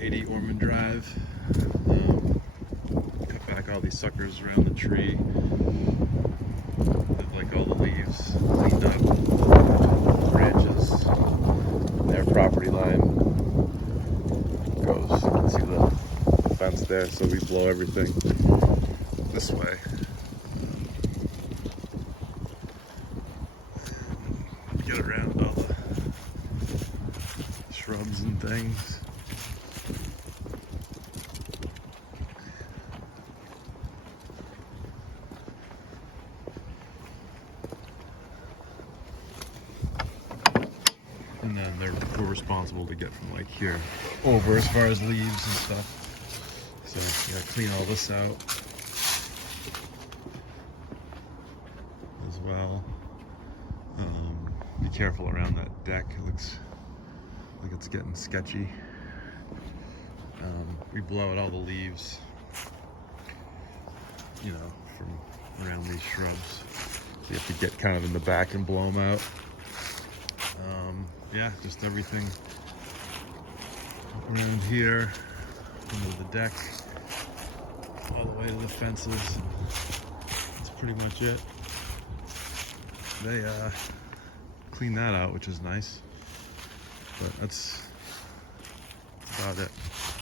80 Orman Drive. Cut back all these suckers around the tree. Have like all the leaves cleaned up, branches. Their property line goes. You can see the fence there, so we blow everything this way. Get around all the shrubs and things. And then we're responsible to get from like here over as far as leaves and stuff. So you gotta clean all this out as well. Be careful around that deck. It looks like it's getting sketchy. We blow out all the leaves, you know, from around these shrubs. So you have to get kind of in the back and blow them out. Yeah, just everything around here, under the deck, all the way to the fences. That's pretty much it. They clean that out, which is nice, but that's about it.